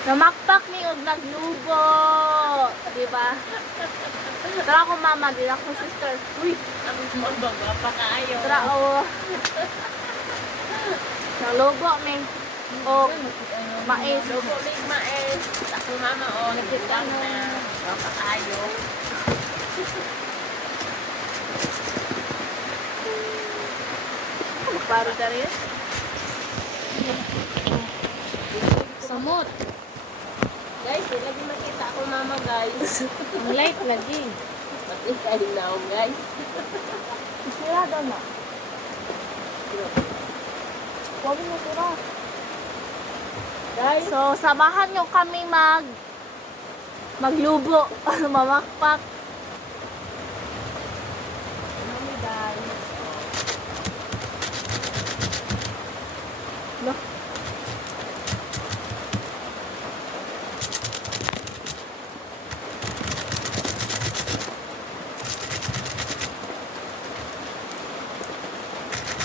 Namakpak ni og naglubo. Di ba? Tara ko mama, di ako sister. Uy, Ang mga pa kaayo. tara o. Nalubo ni. O, mais. Logo ni mais. Ako mama o. Nakita na. Mga pa kaayo. Magparo ka rin? Samot. Guys, lagi makita ako mama guys. Ang light lagi. Pati kayo now guys. Sira daw na. Huwag mo sira. Guys, So, samahan nyo kami maglubo. Mamakpak. mami guys. No.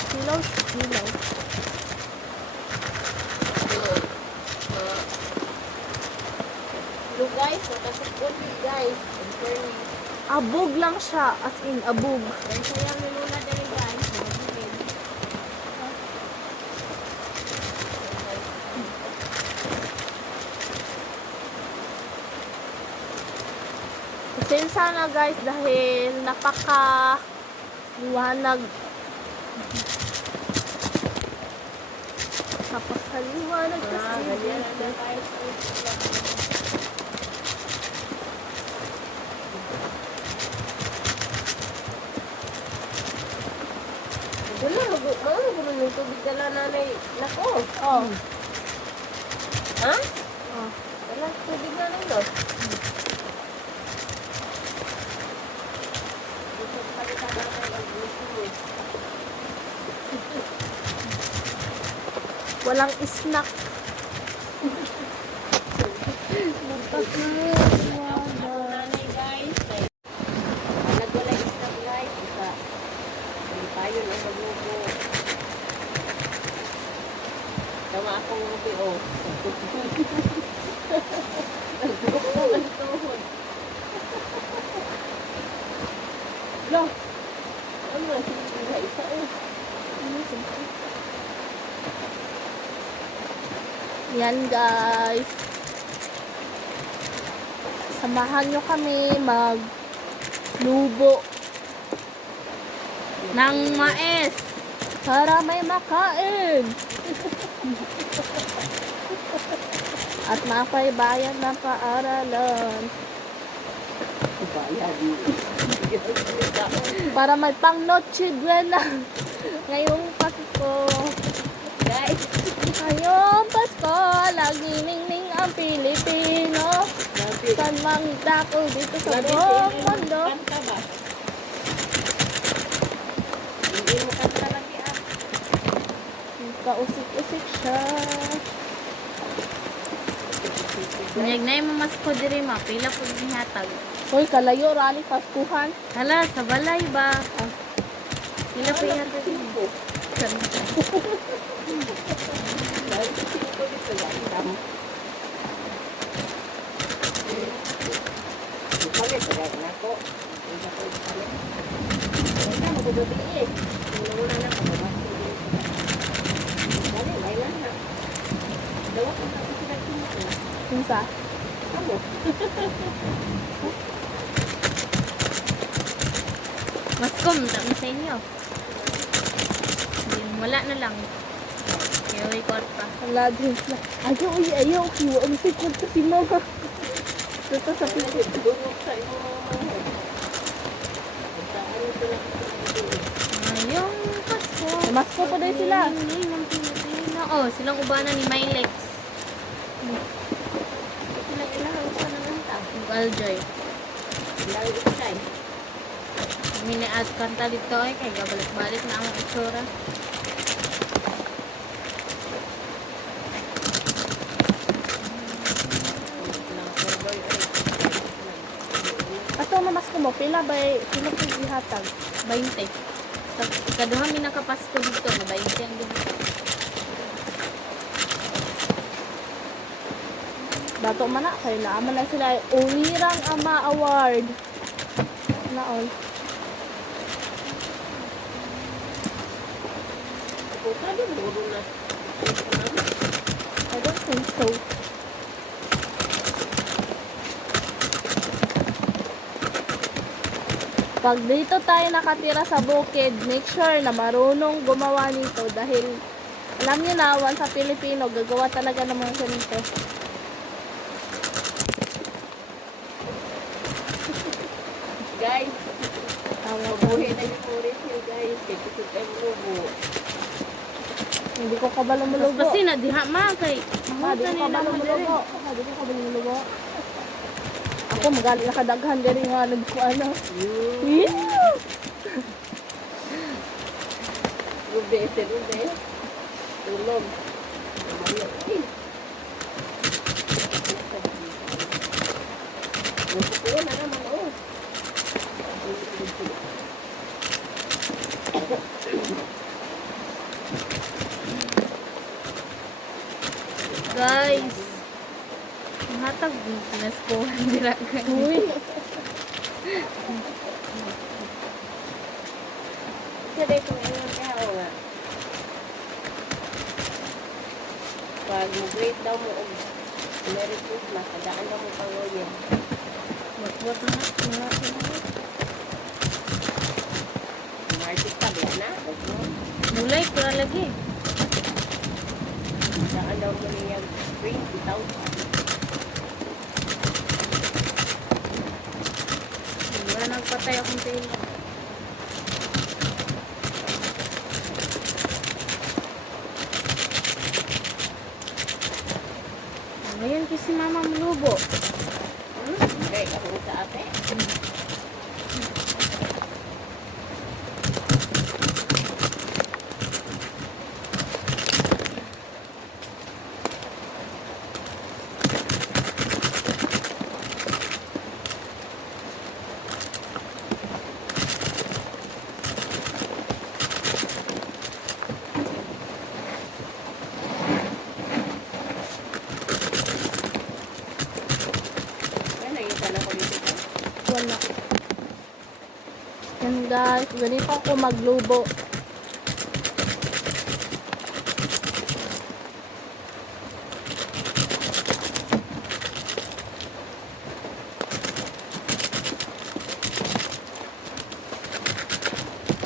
Silaw, silaw. Look guys, nakasapon guys. In fairness. Abog lang siya, as in abog. Guys, sayang ni Luna dali guys. Magiging. Pasensya na guys dahil napaka liwanag. Napakaliwanag kasi. Ganyan na guys. Wala, mga ng tubig dala nanay. Nako. Oh. Ha? Oh. Wala, tubig na lang no? Dito palitan nanay ang gusto eh. Walang snack. Ako nanay guys. Nagwala isang guys. Isa. Hindi tayo na maglubo. Tama akong rupi oh. Nagbuko ko ang tuhod. Lo. Ano na siya isa eh. Yan guys. Samahan nyo kami maglubo ng mais para may makain. At mapaybayan ng paaralan. Para may pang Noche Buena ngayong Pasko. Guys. Ngayong Pasko, lagi ningning ang Pilipino. Saan mang dako dito sa buong mundo. Kanta ba? Hindi mo kanta lagi ah. Kausik-usik siya. Niyag na yung mamasko diri ma. Pila po nihatag. Uy, kalayo, rally, paskuhan. Hala, sa balay ba? Ah. Pila po ihatag diri. Dahil kasi ko dito lang. Tama. Palit, palit na ako. Hindi ko palit. Hindi ka magbubuti eh. Tinuna na ako. Dali, may lang na. Dawa ko na kasi nagsimot na. Kunsa? Ano? Maskom, dami sa inyo. Wala na lang. Kaya record pa. Wala din na. Ayaw, ayaw. Kiwa, ang sikod kasi mga. Dito sa pilit. Durog sa iyong mga. Saan ito lang Ngayong Pasko. Masko pa din sila. Oo, silang ubanan ni Mylex. sila ilang sa nanganta. Aljoy. Dahil ito ay. Mini-add kanta dito ay kay gabalik-balik na ang itsura. Ato mamasko mo, pila ba pila ko ihatag? 20. Sa kaduha mi nakapasko dito na 20 ang dito. Dato man na, kaya naaman na sila Ulirang Ama Award. Naon. Sabi mo na. I don't think so. Pag dito tayo nakatira sa bukid, make sure na marunong gumawa nito dahil alam niyo na, once sa Pilipino, gagawa talaga ng mga ganito. Guys, Tama mabuhay na yung forest nyo guys. Kaya kusog tayo lubo. Hindi ko kabalo mulugo. Kasi na diha ma kay Ma, di ko kabalo mulugo. Ma, di ko kabalo mulugo. Ako magali na kadaghan diri nga nagkuana. Yeah! Rube, ese rube. Tulog. Gusto na naman, oh. guys. Hatag Pinas ko dira ka. Uy. Kasi kung iyon kaya o nga. Pag mag-rate daw mo og Merry Christmas, kadaan daw mo pangoyin. Wat na na. Market ka ba na? Mulay ko lagi. Kadaan daw mo niya 20,000. Wala nagpatay akong tayo. Ngayon kasi mama mulubo. Okay, ako sa ate. Ano yung sana ko dito? Wala. Yan guys, ganito ako maglubo.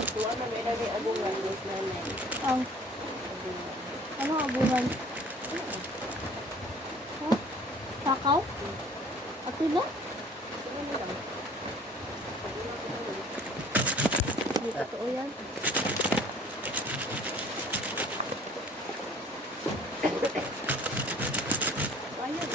Tuwa na may lagi agungan. Mas nanay. Ang, ano abungan? Huh? Takaw? Ato na? Ano lang? Hindi totoo yan. Ayun.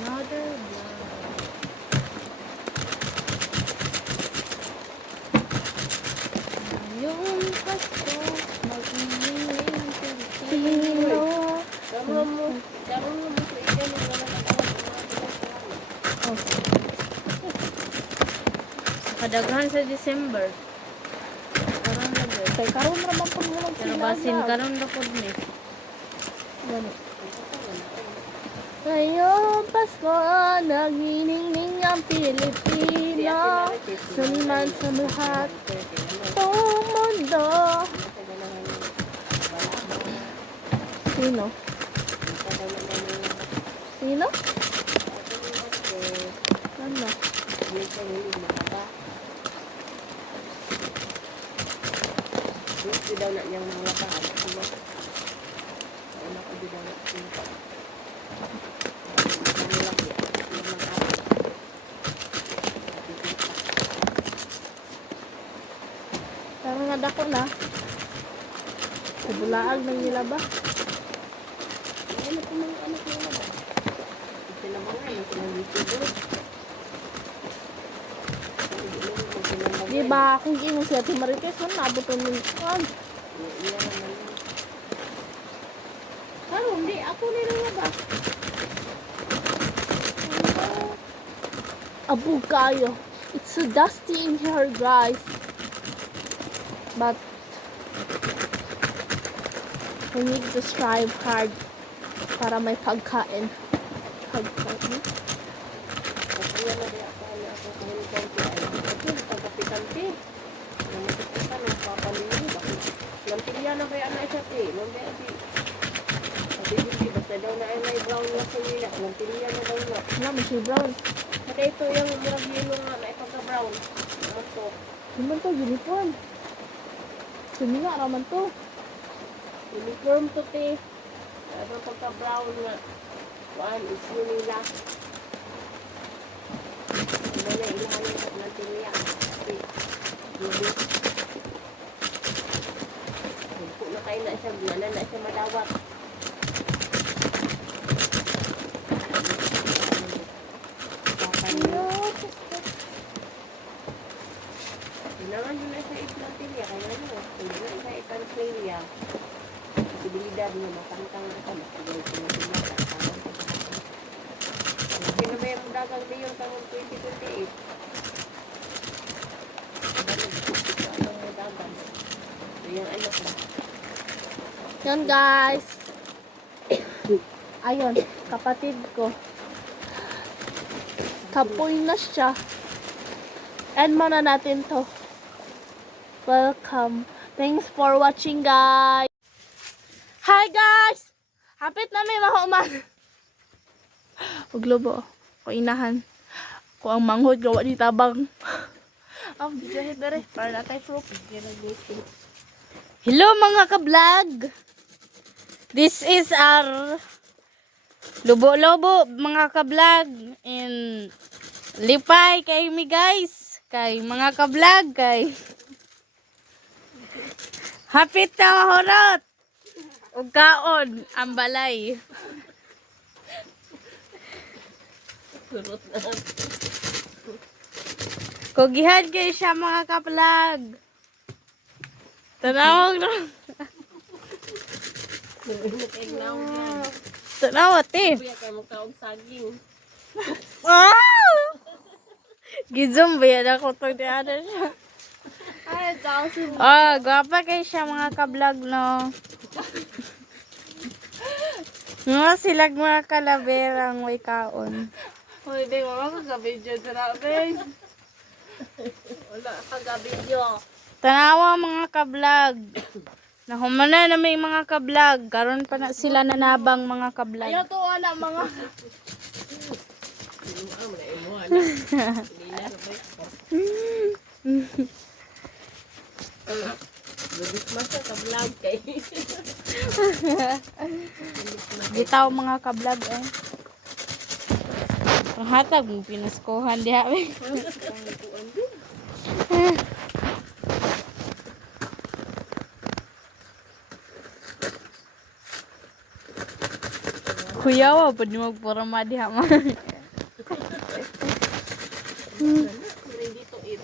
Another blood. Ngayong Pasko, mag-iiling Pilipino. Kamu mo sa ikan yung wala natawag ng mga pinagkawan. Oh, Kadaghan sa December. Karon na ba? kay karon ra man pud mo Pero basin karon na pod ni. Gani. Ngayong Pasko, nagniningning ang Pilipino. Sunman sa lahat ng mundo. Sino? Sino? Ano? Gusto daw na niyang mga tahan. Ano ko daw na siya. Parang nga dako na. Sa bulaag nang nila ba? Ano ko mga anak niya ba? Sila mga yun, sila YouTuber. Di ba kung gingon siya Marites man nabot ang minsan. Iya naman. Karon di ako nila nga ba? Abog kayo. It's so dusty in here, guys. But We need to strive hard para may pagkain. Pagkain. Kasi yan na rin ako kahit konti ay ito, pagkapitanti. Yung makikita, nagpapalinig ako. Lantilya na ba yan na siya, te? Mamaya, di. Kasi hindi, basta daw na ay may brown na sumila. Lantilya na daw na. Wala, may brown. Kaya ito yung murag yelo nga na ipagka-brown. Ano to? Naman to, uniform. Sumila, raman to. Uniform to, te. Ano pagka-brown nga. One is Unila. Ano na ilahanin sa lantilya. Te. Yelo. Kung na kayo na siya, na siya madawat. Kailangan nyo na siya i-plantilya. Kaya ano, hindi na siya i-plantilya. Posibilidad nyo, matangkang ito. Mas siguro pinagsimata. Pinabay ang dagang niyon tangang 2028. Ano mo dagang? Ito yung anak ba? Yan guys. Ayun, kapatid ko. Kapoy na siya. End muna natin to. Welcome. Thanks for watching guys. Hi guys! Hapit na may mahuman. Uglobo. Ko inahan. Ko ang manghod gawa ni tabang. Oh, di dahil dere. Para na tayo fruit. Hello mga ka-vlog. This is our Lobo-lobo mga ka-vlog in Lipay kay mi guys. Kay mga ka-vlog kay hapit na mahurot. Ug kaon ang balay. Surot na. Kugihan kay siya mga ka-vlog. Tanawag na. Nagignaw yan. Tanawag te. Kuya kayo magkaog saging. Wow! Gizom ba yan ako itong diada siya. Ay, thousand. Oh, gwapa kayo siya mga ka-vlog, no? Mga silag mga kalaberang may kaon. Hoy, di mo makakabidyo sa namin. Wala kagabidyo. Tanawa mga ka-vlog. Nahumana na may mga ka-vlog. Karon pa na sila nanabang mga ka-vlog. Ayaw to, anak, mga. Masa ka-vlog kay. Gitaw mga ka-vlog eh. Panghatag mong pinaskuhan diha eh. Kuyawa pa di magporma diha man. Ready to eat.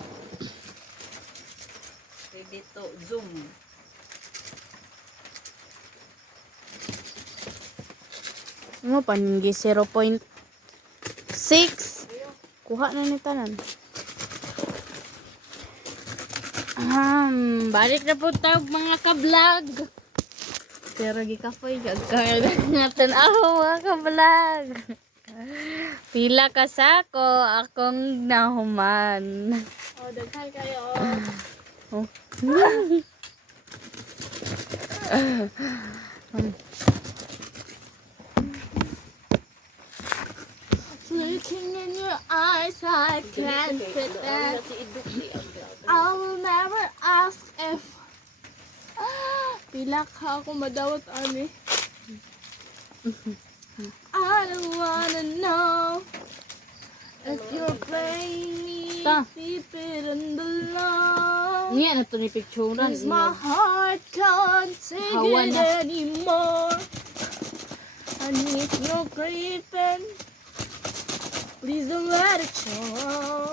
Ready to zoom. Ano paninggi 0.6. Kuha na ni tanan. Balik na po tayo mga ka-vlog. Pero gikapoy gagkaya nga tanaw mga ka-vlog. Pila ka sako akong nahuman. Oh, daghan kayo. Oh. Looking in your eyes, I can't pretend. I will never ask if pila ka ako madawat ani. I don't wanna know if you're playing me deeper in the love. Niya na to ni picturean. Cause my heart can't take it anymore. I need your creeping. Please don't let it show.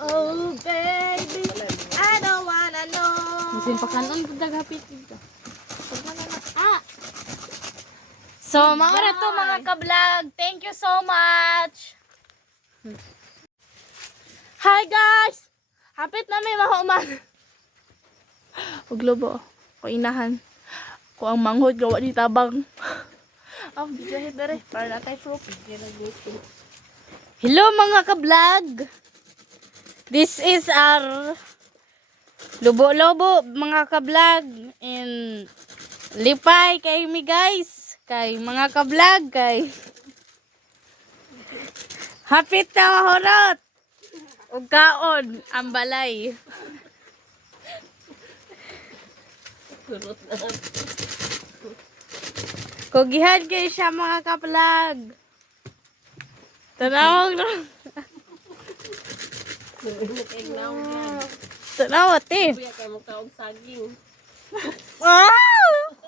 Oh baby, I don't wanna know. Masin pakanon pud daghapit dito. So, maura to mga ka-vlog. Thank you so much. Hi guys. Hapit na may mahuman. Ug lobo. Ko inahan. Ko ang manghod gawa ni tabang. Video hit dere para na tayo proof. Hello mga ka-vlog. This is our Lobo-lobo mga ka-vlog and lipay kay mi guys. Kay mga ka-vlog kay hapit na mahurot. Ug kaon ang balay. Kurot na. Kugihan kayo siya mga ka-vlog. Tanawag na. Nakaignaw yan. Tanawag te. Kuya kayo magkaog saging. Wow!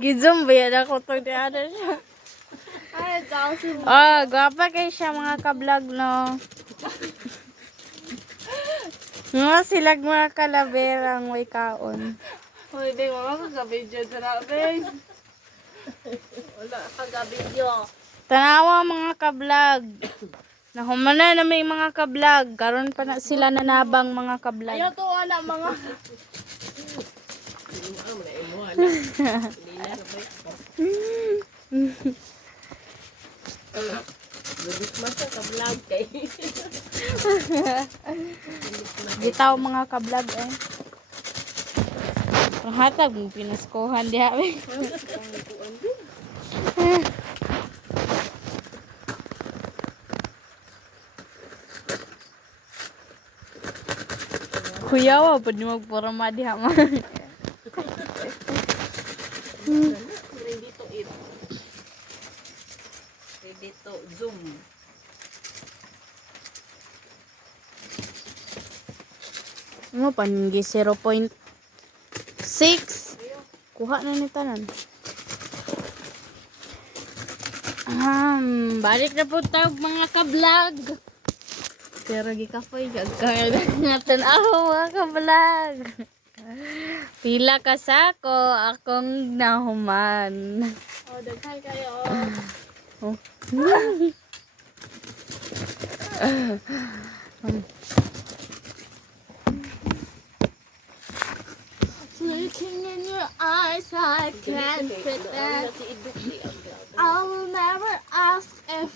Gizom ba yan ako itong diada siya. Ay, kasi. Oh, gwapa kayo siya mga ka-vlog, no? Mga silag mga kalaberang way kaon. Hoy, di mga kagabidyo na namin. Wala kagabidyo. Tanawa mga ka-vlog. Nahumana na may mga ka-vlog. Karon pa na sila nanabang mga ka-vlog. Ayaw to wala mga. Lubis masa ka-vlog kay. Gitaw mga ka-vlog eh. Hatag mo pinaskohan diha. Kuyawa pa di magporma diha man. Ready to eat. Ready to zoom. Ano paninggi 0.6. Kuha na ni tanan. Balik na po tayo mga ka-vlog. Pero gikapoy gagkaya na tanaw mga ka-vlog. Pila ka sako akong nahuman. Oh, daghan kayo. Oh. Looking in your eyes, I can't pretend. I will never ask if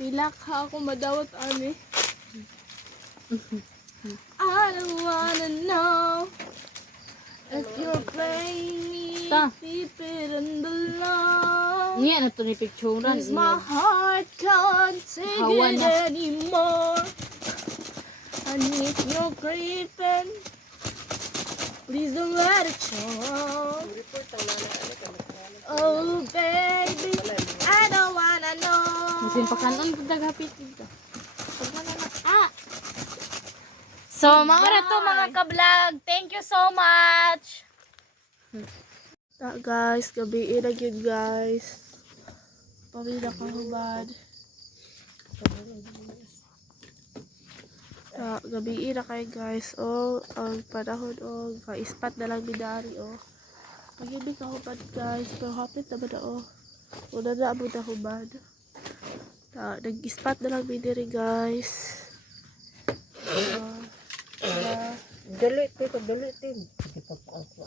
pila ka ako madawat ani. I don't wanna know if you're playing me deeper in the love. Niya na to ni picturean. Cause my heart can't take it anymore. And if you're creeping, please don't let it show. Oh baby, I don't wanna know. Masin pa kanon pud daghapit dito. So, maura to mga ka-vlog. Thank you so much. Guys, gabi na yun guys. Pamila ka hubad. Gabi na kayo guys. Oh, ang panahon oh. Ka-ispat na lang bidari oh. Pag-ibig ka hubad guys. Pero hapit na ba na oh. Una na abot na hubad. Nag-ispat na lang bidari guys. Dalit ko dalit din. Hindi pa po ako